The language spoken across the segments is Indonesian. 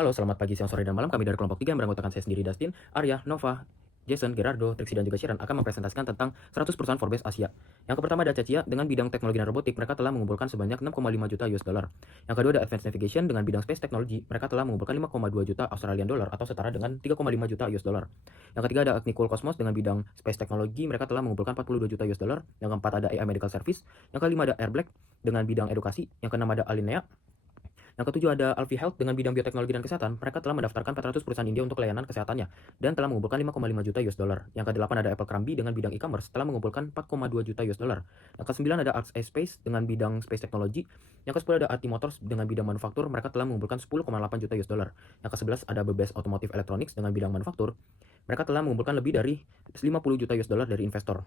Halo, selamat pagi, siang, sore, dan malam. Kami dari kelompok 3 yang beranggotakan saya sendiri, Dustin, Arya, Nova, Jason, Gerardo, Trixie, dan juga Sharon akan mempresentasikan tentang 100 perusahaan Forbes Asia. Yang pertama ada Cacia dengan bidang teknologi dan robotik, mereka telah mengumpulkan sebanyak 6,5 juta US dollar. Yang kedua ada Advanced Navigation dengan bidang space technology, mereka telah mengumpulkan 5,2 juta Australian dollar atau setara dengan 3,5 juta US dollar. Yang ketiga ada Agnikul Cosmos dengan bidang space technology, mereka telah mengumpulkan 42 juta US dollar. Yang keempat ada AI Medical Service. Yang kelima ada Airblack dengan bidang edukasi. Yang keenam ada Alinea. Yang ketujuh ada Alfie Health dengan bidang bioteknologi dan kesehatan. Mereka telah mendaftarkan 400 perusahaan India untuk layanan kesehatannya dan telah mengumpulkan 5,5 juta US dollar. Yang kedelapan ada Apple Krambi dengan bidang e-commerce telah mengumpulkan 4,2 juta US dollar. Yang kesembilan ada Arts Space dengan bidang space technology. Yang ke-10 ada Arti Motors dengan bidang manufaktur. Mereka telah mengumpulkan 10,8 juta US dollar. Yang ke-11 ada Bebes Automotive Electronics dengan bidang manufaktur. Mereka telah mengumpulkan lebih dari 50 juta US dollar dari investor.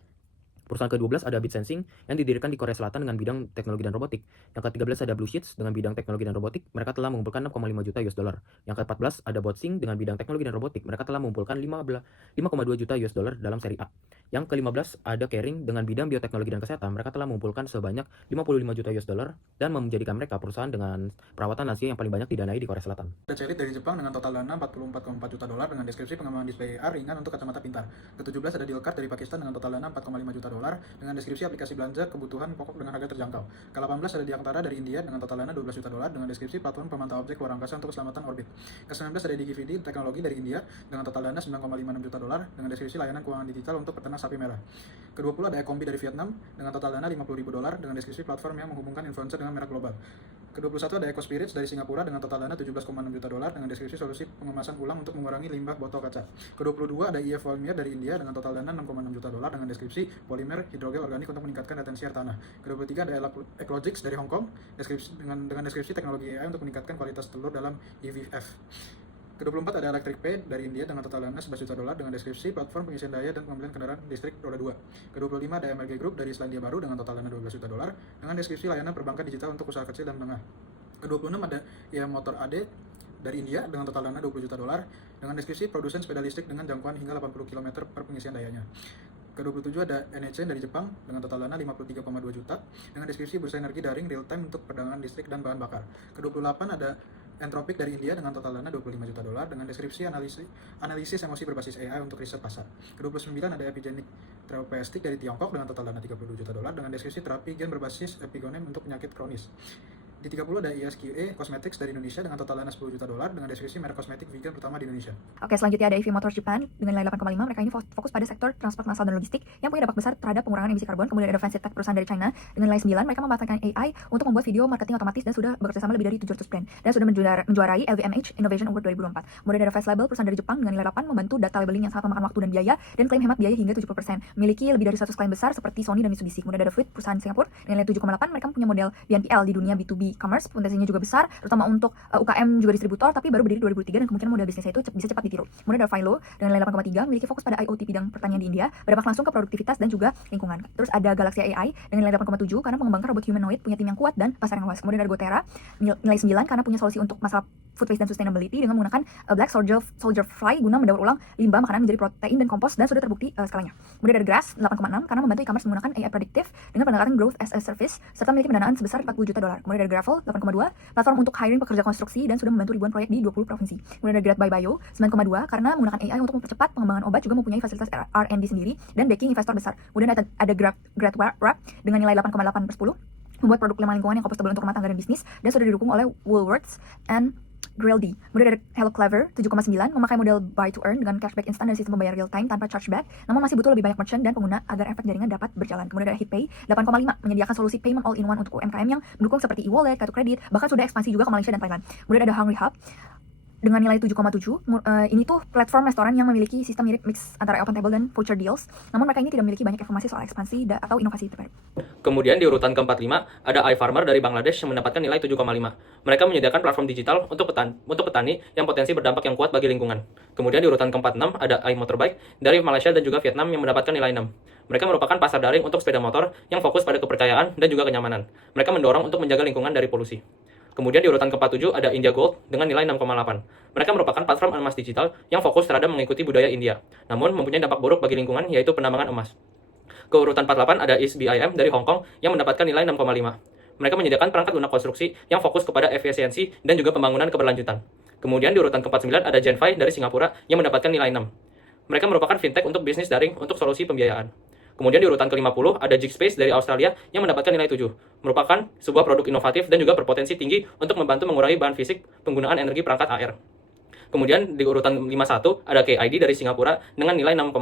Perusahaan ke-12 ada Bit Sensing yang didirikan di Korea Selatan dengan bidang teknologi dan robotik. Yang ke-13 ada Blue Sheets dengan bidang teknologi dan robotik. Mereka telah mengumpulkan 6,5 juta US dollar. Yang ke-14 ada Botsing dengan bidang teknologi dan robotik. Mereka telah mengumpulkan 5,2 juta US dollar dalam seri A. Yang ke-15 ada Kering dengan bidang bioteknologi dan kesehatan. Mereka telah mengumpulkan sebanyak 55 juta US dollar dan menjadikan mereka perusahaan dengan perawatan lansia yang paling banyak didanai di Korea Selatan. Ada Cherit dari Jepang dengan total dana 44,4 juta dolar dengan deskripsi pengembangan display AR ringan untuk kacamata pintar. Ke-17 ada Dealcard dari Pakistan dengan total dana 4,5 juta dolar dengan deskripsi aplikasi belanja kebutuhan pokok dengan harga terjangkau. Ke-18 ada Diantara dari India dengan total dana 12 juta dolar dengan deskripsi platform pemantau objek luar angkasa untuk keselamatan orbit. Ke-19 ada DigiVD teknologi dari India dengan total dana 9,56 juta dolar dengan deskripsi layanan keuangan digital untuk peternak sapi merah. Ke-20 ada Ekombi dari Vietnam dengan total dana 50 ribu dolar dengan deskripsi platform yang menghubungkan influencer dengan merek global. Ke-21 ada EcoSpirits dari Singapura dengan total dana 17,6 juta dolar dengan deskripsi solusi pengemasan ulang untuk mengurangi limbah botol kaca. Ke-22 ada IF Polymer dari India dengan total dana 6,6 juta dolar dengan deskripsi polimer hidrogel organik untuk meningkatkan retensi air tanah. Ke-23 ada Eclogics dari Hong Kong dengan deskripsi teknologi AI untuk meningkatkan kualitas telur dalam EVF. Ke-24 ada Electric Pay dari India dengan total dana 11 juta dolar dengan deskripsi platform pengisian daya dan pembelian kendaraan listrik roda 2. Ke-25 ada MLG Group dari Selandia Baru dengan total dana 12 juta dolar dengan deskripsi layanan perbankan digital untuk usaha kecil dan menengah. Ke-26 ada IM Motor AD dari India dengan total dana 20 juta dolar dengan deskripsi produsen sepeda listrik dengan jangkauan hingga 80 km per pengisian dayanya. Ke-27 ada NEC dari Jepang dengan total dana 53,2 juta dengan deskripsi bursa energi daring real time untuk perdagangan listrik dan bahan bakar. Ke-28 ada Entropic dari India dengan total dana 25 juta dolar dengan deskripsi analisis emosi berbasis AI untuk riset pasar. Ke-29 ada Epigenic Therapeutic dari Tiongkok dengan total dana 32 juta dolar dengan deskripsi terapi gen berbasis epigenem untuk penyakit kronis. Di 30 ada ISQA Cosmetics dari Indonesia dengan total dana 10 juta dolar dengan deskripsi merek kosmetik vegan pertama di Indonesia. Oke, selanjutnya ada EV Motors Japan dengan nilai 8,5. Mereka ini fokus pada sektor transport massal dan logistik yang punya dampak besar terhadap pengurangan emisi karbon. Kemudian ada Fancy Tech perusahaan dari China dengan nilai 9. Mereka memanfaatkan AI untuk membuat video marketing otomatis dan sudah bekerjasama lebih dari 700 brand dan sudah menjuarai LVMH Innovation Award 2024. Kemudian ada Face Label perusahaan dari Jepang dengan nilai 8 membantu data labeling yang sangat memakan waktu dan biaya dan klaim hemat biaya hingga 70%. Memiliki lebih dari 100 klien besar seperti Sony dan Mitsubishi. Kemudian ada Fluid perusahaan Singapura dengan nilai 7,8. Mereka punya model BNPL di dunia B2B commerce, potensinya juga besar, terutama untuk UKM juga distributor, tapi baru berdiri 2003 dan kemungkinan model bisnisnya itu bisa cepat ditiru. Kemudian ada Philo dengan nilai 8,3, memiliki fokus pada IoT bidang pertanian di India, berdampak langsung ke produktivitas dan juga lingkungan. Terus ada Galaxy AI dengan nilai 8,7 karena mengembangkan robot humanoid, punya tim yang kuat dan pasar yang luas. Kemudian ada Gotera nilai 9 karena punya solusi untuk masalah food waste dan sustainability dengan menggunakan Black Soldier Fly guna mendaur ulang limbah makanan menjadi protein dan kompos dan sudah terbukti skalanya. Kemudian ada Grass 8,6 karena membantu e-commerce menggunakan AI predictive dengan pendekatan growth as a service serta memiliki pendanaan sebesar 40 juta dolar. Kemudian ada Gravel 8,2 platform untuk hiring pekerja konstruksi dan sudah membantu ribuan proyek di 20 provinsi. Kemudian ada Grad by Bio 9,2 karena menggunakan AI untuk mempercepat pengembangan obat, juga mempunyai fasilitas R&D sendiri dan backing investor besar. Kemudian ada Grad Wrap dengan nilai 8,8/10 membuat produk ramah lingkungan yang kompostable untuk rumah tangga dan bisnis dan sudah didukung oleh Woolworths and Grildy. Kemudian ada Hello Clever 7,9 memakai model buy to earn dengan cashback instan dan sistem pembayar real time tanpa chargeback, namun masih butuh lebih banyak merchant dan pengguna agar efek jaringan dapat berjalan. Kemudian ada HitPay 8,5 menyediakan solusi payment all in one untuk UMKM yang mendukung seperti e-wallet, kartu kredit, bahkan sudah ekspansi juga ke Malaysia dan Thailand. Kemudian ada Hungry Hub dengan nilai 7,7. Ini tuh platform restoran yang memiliki sistem mirip mix antara open table dan voucher deals, namun mereka ini tidak memiliki banyak informasi soal ekspansi atau inovasi terbaru. Kemudian di urutan ke-45 ada iFarmer dari Bangladesh yang mendapatkan nilai 7,5. Mereka menyediakan platform digital untuk petani yang potensi berdampak yang kuat bagi lingkungan. Kemudian di urutan ke-46 ada iMotorbike dari Malaysia dan juga Vietnam yang mendapatkan nilai 6. Mereka merupakan pasar daring untuk sepeda motor yang fokus pada kepercayaan dan juga kenyamanan. Mereka mendorong untuk menjaga lingkungan dari polusi. Kemudian di urutan ke-47 ada India Gold dengan nilai 6,8. Mereka merupakan platform emas digital yang fokus terhadap mengikuti budaya India, namun mempunyai dampak buruk bagi lingkungan yaitu penambangan emas. Ke urutan 48 ada SBIM dari Hong Kong yang mendapatkan nilai 6,5. Mereka menyediakan perangkat lunak konstruksi yang fokus kepada efisiensi dan juga pembangunan keberlanjutan. Kemudian di urutan ke-49 ada Genfi dari Singapura yang mendapatkan nilai 6. Mereka merupakan fintech untuk bisnis daring untuk solusi pembiayaan. Kemudian di urutan ke-50 ada Jigspace dari Australia yang mendapatkan nilai 7. Merupakan sebuah produk inovatif dan juga berpotensi tinggi untuk membantu mengurangi bahan fisik penggunaan energi perangkat AR. Kemudian di urutan 51 ada KID dari Singapura dengan nilai 6,5.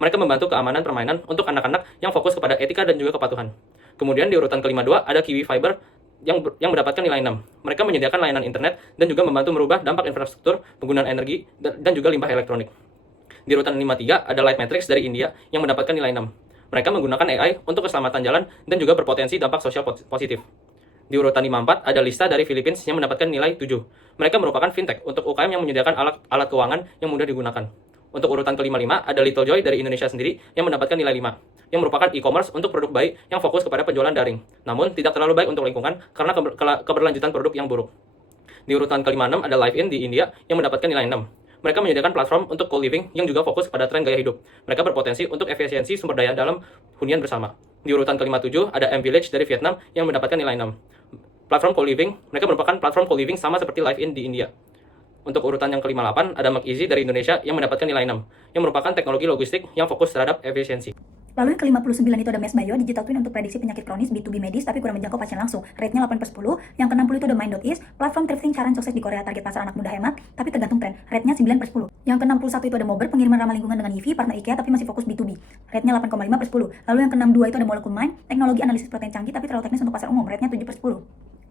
Mereka membantu keamanan permainan untuk anak-anak yang fokus kepada etika dan juga kepatuhan. Kemudian di urutan ke-52 ada Kiwi Fiber yang mendapatkan nilai 6. Mereka menyediakan layanan internet dan juga membantu merubah dampak infrastruktur penggunaan energi dan juga limbah elektronik. Di urutan 53 ada Light Matrix dari India yang mendapatkan nilai 6. Mereka menggunakan AI untuk keselamatan jalan dan juga berpotensi dampak sosial positif. Di urutan 54 ada Lista dari Philippines yang mendapatkan nilai 7. Mereka merupakan fintech untuk UKM yang menyediakan alat keuangan yang mudah digunakan. Untuk urutan ke-55 ada Little Joy dari Indonesia sendiri yang mendapatkan nilai 5, yang merupakan e-commerce untuk produk baik yang fokus kepada penjualan daring, namun tidak terlalu baik untuk lingkungan karena keberlanjutan produk yang buruk. Di urutan ke-56 ada Live In di India yang mendapatkan nilai 6. Mereka menyediakan platform untuk co-living yang juga fokus pada tren gaya hidup. Mereka berpotensi untuk efisiensi sumber daya dalam hunian bersama. Di urutan ke-57 ada M-Village dari Vietnam yang mendapatkan nilai 6. Platform co-living, mereka merupakan platform co-living sama seperti Live In di India. Untuk urutan yang ke-58 ada McEasy dari Indonesia yang mendapatkan nilai 6, yang merupakan teknologi logistik yang fokus terhadap efisiensi. Lalu yang ke-59 itu ada Mass Bio, digital twin untuk prediksi penyakit kronis B2B medis tapi kurang menjangkau pasien langsung. Rate-nya 8/10. Yang ke-60 itu ada Mind.is, platform thrifting saran sukses di Korea, target pasar anak muda hemat, tapi tergantung tren. Rate-nya 9/10. Yang ke-61 itu ada Mober, pengiriman ramah lingkungan dengan EV, partner IKEA tapi masih fokus B2B. Rate-nya 8,5/10. Lalu yang ke-62 itu ada Molecule Mind, teknologi analisis protein canggih tapi terlalu teknis untuk pasar umum. Rate-nya 7/10.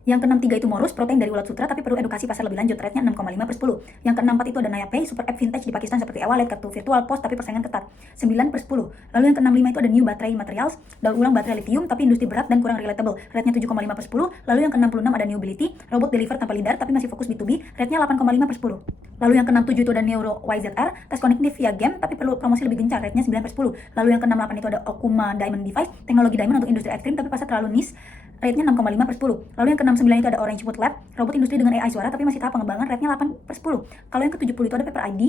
Yang ke-63 itu Morus, protein dari ulat sutra tapi perlu edukasi pasar lebih lanjut, rate-nya 6,5/10. Yang ke-64 itu ada NayaPay, super app vintage di Pakistan seperti e-wallet, kartu virtual, pos tapi persaingan ketat, 9/10. Lalu yang ke-65 itu ada New Battery Materials, daur ulang baterai lithium tapi industri berat dan kurang relatable, rate-nya 7,5/10. Lalu yang ke-66 ada New Ability, robot deliver tanpa lidar tapi masih fokus B2B, rate-nya 8,5/10. Lalu yang ke-67 itu ada Neuro YZR, tes kognitif via game tapi perlu promosi lebih gencar, rate-nya 9/10. Lalu yang ke-68 itu ada Okuma Diamond Device, teknologi diamond untuk industri ekstrim tapi pasar terlalu niche, rate-nya 6,5/10. Lalu yang ke-69 itu ada Orange Wood Lab, robot industri dengan AI suara tapi masih tahap pengembangan, rate-nya 8/10. Kalau yang ke-70 itu ada Paper ID,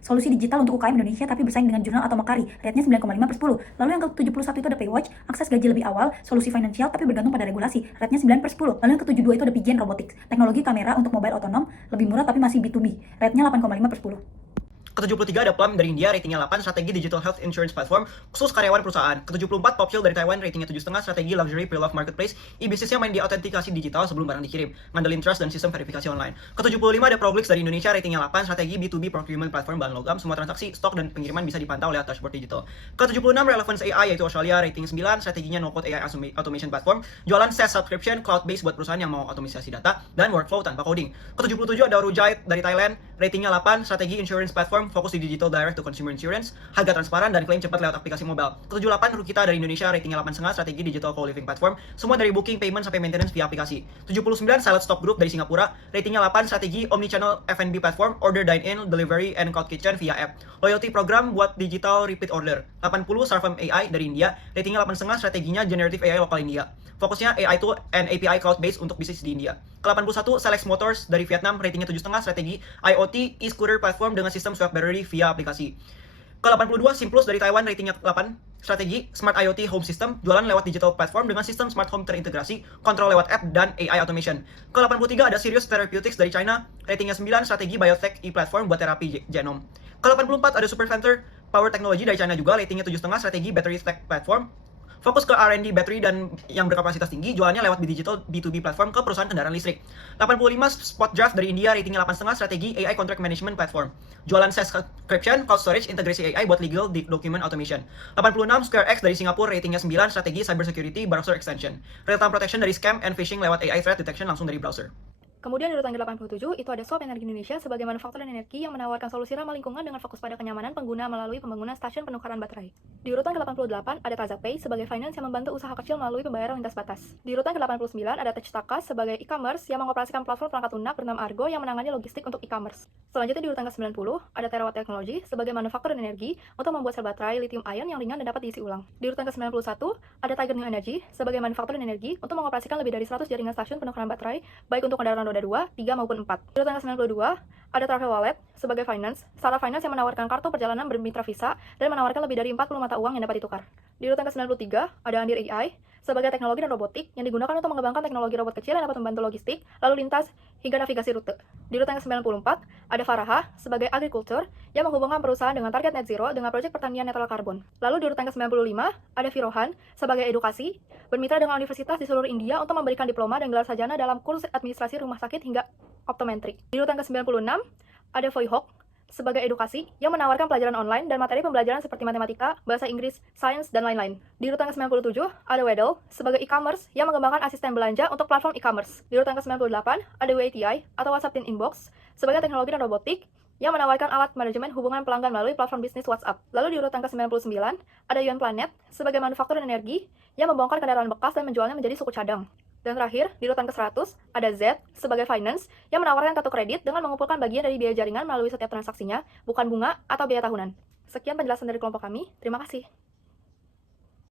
solusi digital untuk UKM Indonesia tapi bersaing dengan jurnal atau Makari, rate-nya 9,5/10. Lalu yang ke-71 itu ada Paywatch, akses gaji lebih awal, solusi finansial tapi bergantung pada regulasi, rate-nya 9/10. Lalu yang ke-72 itu ada Pigeon Robotics, teknologi kamera untuk mobile otonom, lebih murah tapi masih B2B, rate-nya 8,5/10. Ke-73 ada Plum dari India, ratingnya 8, strategi digital health insurance platform, khusus karyawan perusahaan. Ke-74 Popchill dari Taiwan, ratingnya 7,5, strategi luxury pre-love marketplace, e-bisnisnya main di autentikasi digital sebelum barang dikirim, ngandelin trust dan sistem verifikasi online. Ke-75 ada Proglix dari Indonesia, ratingnya 8, strategi B2B procurement platform bahan logam, semua transaksi, stok, dan pengiriman bisa dipantau lewat dashboard digital. Ke-76 Relevance AI, yaitu Australia, rating 9, strateginya no-code AI automation platform, jualan SaaS subscription, cloud-based buat perusahaan yang mau otomisasi data, dan workflow tanpa coding. Ke-77 ada Rujait dari Thailand, ratingnya 8, strategi insurance platform, fokus di digital direct to consumer insurance, harga transparan dan klaim cepat lewat aplikasi mobile. Ke-78 Rukita dari Indonesia, ratingnya 8,5, strategi digital co-living platform, semua dari booking, payment sampai maintenance via aplikasi. 79 Salad Stop Group dari Singapura, ratingnya 8, strategi omnichannel F&B platform, order dine-in, delivery, and cloud kitchen via app. Loyalty program buat digital repeat order. 80 Sarvam AI dari India, ratingnya 8,5, strateginya generative AI lokal India. Fokusnya AI tool and API cloud-based untuk bisnis di India. Ke-81 Selex Motors dari Vietnam, ratingnya 7,5, strategi IoT e-scooter platform dengan sistem swap battery via aplikasi. Ke-82 Simplus dari Taiwan, ratingnya 8, strategi Smart IoT Home System, jualan lewat digital platform dengan sistem smart home terintegrasi, kontrol lewat app, dan AI automation. Ke-83 ada Sirius Therapeutics dari China, ratingnya 9, strategi biotech e-platform buat terapi genom. Ke-84 ada Supercenter Power Technology dari China juga, ratingnya 7,5, strategi battery tech platform, fokus ke R&D battery dan yang berkapasitas tinggi, jualannya lewat digital B2B platform ke perusahaan kendaraan listrik. 85 Spot Draft dari India, ratingnya 8,5, strategi AI contract management platform. Jualan SaaS subscription, cloud storage, integrasi AI buat legal document automation. 86 SquareX dari Singapura, ratingnya 9, strategi cybersecurity, browser extension. Real-time protection dari scam and phishing lewat AI threat detection langsung dari browser. Kemudian di urutan ke-87 itu ada Swap Energi Indonesia sebagai manufaktur energi yang menawarkan solusi ramah lingkungan dengan fokus pada kenyamanan pengguna melalui pembangunan stasiun penukaran baterai. Di urutan ke-88 ada TazaPay sebagai finance yang membantu usaha kecil melalui pembayaran lintas batas. Di urutan ke-89 ada Techstaka sebagai e-commerce yang mengoperasikan platform perangkat lunak bernama Argo yang menangani logistik untuk e-commerce. Selanjutnya di urutan ke-90 ada Terawatt Technology sebagai manufaktur energi untuk membuat sel baterai lithium ion yang ringan dan dapat diisi ulang. Di urutan ke-91 ada Tiger New Energy sebagai manufaktur energi untuk mengoperasikan lebih dari 100 jaringan stasiun penukaran baterai baik untuk kendaraan roda 2, 3 maupun 4. Di urutan ke-92 ada Travel Wallet sebagai finance, startup finance yang menawarkan kartu perjalanan bermitra Visa dan menawarkan lebih dari 40 mata uang yang dapat ditukar. Di urutan ke-93 ada Andir AI sebagai teknologi dan robotik yang digunakan untuk mengembangkan teknologi robot kecil yang dapat membantu logistik, lalu lintas, hingga navigasi rute. Di urutan ke-94, ada Faraha sebagai agriculture yang menghubungkan perusahaan dengan target net zero dengan proyek pertanian netral karbon. Lalu di urutan ke-95, ada Firohan sebagai edukasi, bermitra dengan universitas di seluruh India untuk memberikan diploma dan gelar sarjana dalam kursus administrasi rumah sakit hingga optometri. Di urutan ke-96, ada Voihok sebagai edukasi yang menawarkan pelajaran online dan materi pembelajaran seperti matematika, bahasa Inggris, sains, dan lain-lain. Di urutan ke-97, ada Weddle sebagai e-commerce yang mengembangkan asisten belanja untuk platform e-commerce. Di urutan ke-98, ada WATI atau WhatsApp Teen Inbox sebagai teknologi dan robotik yang menawarkan alat manajemen hubungan pelanggan melalui platform bisnis WhatsApp. Lalu di urutan ke-99, ada Yuan Planet sebagai manufaktur energi yang membongkar kendaraan bekas dan menjualnya menjadi suku cadang. Dan terakhir, di urutan ke-100, ada Z sebagai finance yang menawarkan kartu kredit dengan mengumpulkan bagian dari biaya jaringan melalui setiap transaksinya, bukan bunga atau biaya tahunan. Sekian penjelasan dari kelompok kami, terima kasih.